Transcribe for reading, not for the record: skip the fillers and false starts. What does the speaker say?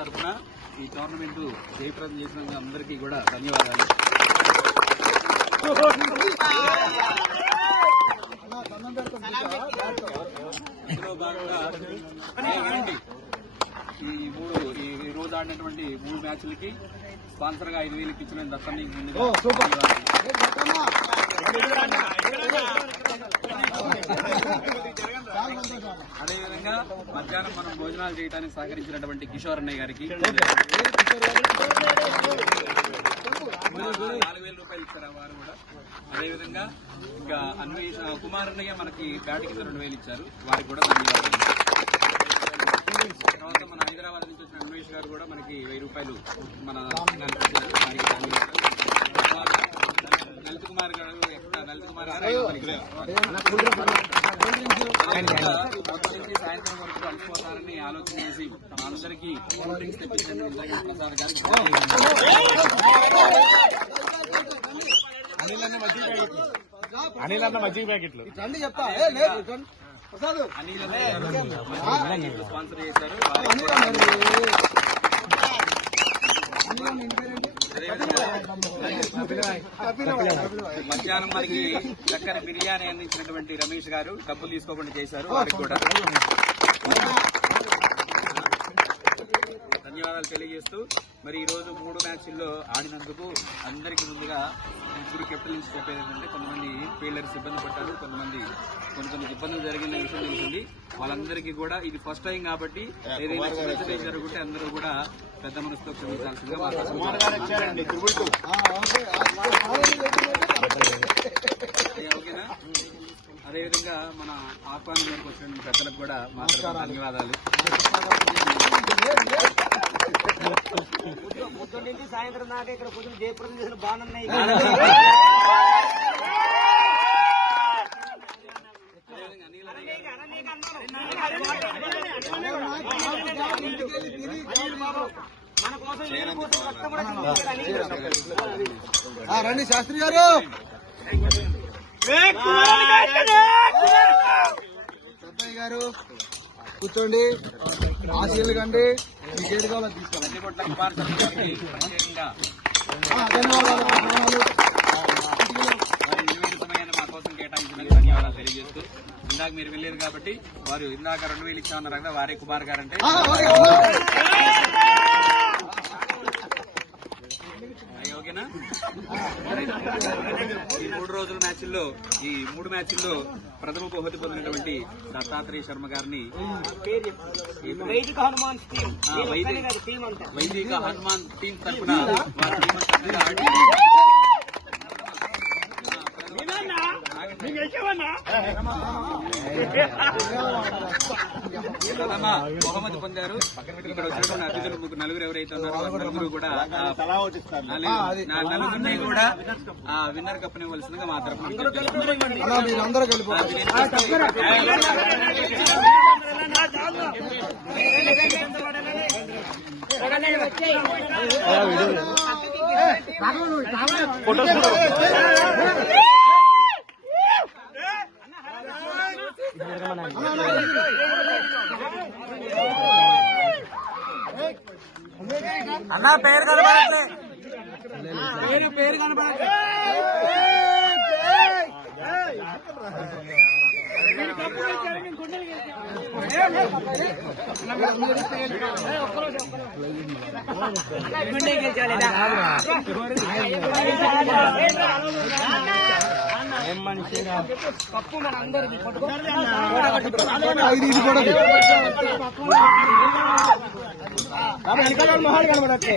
తరఫున ఈ టోర్నమెంట్ జయప్రదం చేసిన అందరికీ కూడా ధన్యవాదాలు. ఇందులో భాగంగా ఈ రోజు ఆడినటువంటి 3 మ్యాచ్లకి స్పాన్సర్ గా 5,000 ఇచ్చిన దత్తని ముందుగా అదేవిధంగా మధ్యాహ్నం మనం భోజనాలు చేయడానికి సహకరించినటువంటి కిషోర్ అన్నయ్య గారికి 4,000 రూపాయలు ఇచ్చారు వారు కూడా. అదేవిధంగా ఇంకా అన్వేష్ కుమార్ అన్నయ్య మనకి బ్యాట్ కింద 2,000 ఇచ్చారు, వారికి కూడా ధన్యవాదాలు. తర్వాత మన హైదరాబాద్ నుంచి వచ్చిన అన్వేష్ గారు కూడా మనకి 1,000 రూపాయలు మన సంఘానికి ఇచ్చారు, వారికి ధన్యవాదాలు. లలిత్ కుమార్ గారు సాయంత్రం వరకు అలిసిపోతారని ఆలోచన చేసి అందరికీ కూల్ డ్రింక్స్ తెప్పించండి. ప్రసాద్ గారికి అనిల్ అన్న మజ్జిగ ప్యాకెట్లు అనిల్ స్పాన్సర్ చేశారు. మధ్యాహ్నం మనకి చక్కని బిర్యానీ అందించినటువంటి రమేష్ గారు డబ్బులు తీసుకోకుండా చేశారు, వారికి కూడా ధన్యవాదాలు తెలియజేస్తూ మరి ఈ రోజు 3 మ్యాచ్ల్లో ఆడినందుకు అందరికీ ముందుగా ఇప్పుడు కెప్టెన్ నుంచి చెప్పేది ఏంటంటే కొంతమంది ఫీల్డర్స్ ఇబ్బంది పడ్డారు, కొన్ని ఇబ్బందులు జరిగిన విషయం తెలిసింది. వాళ్ళందరికీ కూడా ఇది ఫస్ట్ టైం కాబట్టి ఏదైనా చిన్న జరుగుతుంటే అందరూ కూడా పెద్ద మనసుతో క్షమించాల్సిందిగా ఓకేనా. అదేవిధంగా మన ఆహ్వానం మేరకు వచ్చిన పెద్దలకు కూడా మా ధన్యవాదాలు. పొద్దున్న నుంచి సాయంత్రం దాకా ఇక్కడ కొంచెం జయప్రదం చేసిన బాగున్నాయి. మన కోసం రండి శాస్త్రి గారు, సబ్బయ్య గారు కూర్చోండి, ఆశీర్లు కండి, మీకేది కావాలో తీసుకోవాలి. మా కోసం కేటాయించినందుకు ధన్యవాదాలు తెలియజేస్తూ ఇందాక మీరు వెళ్ళేది కాబట్టి వారు ఇందాక 2,000 ఇచ్చామన్నారు కదా, వారే కుమార్ గారు అంటే ఓకేనా. ఈ 3 రోజుల మ్యాచ్ల్లో ఈ 3 మ్యాచ్ల్లో ప్రథమ బహుమతి పొందినటువంటి దత్తాత్రేయ శర్మ గారిని వైదిక హనుమాన్ టీం తరఫున బహుమతి పొందారు. ఇక్కడ వచ్చిన అతిథులు 4 ఎవరైతే ఉన్నారో నలుగురు కూడా నలుగురిని కూడా విన్నర్ కప్ ఇవ్వాల్సిందిగా మా తరఫున అన్నా పేరు కనబడట్లే, పేరు కనబడట్లే. కప్పు మన అందరికి మొహాలు కనబడతాయి.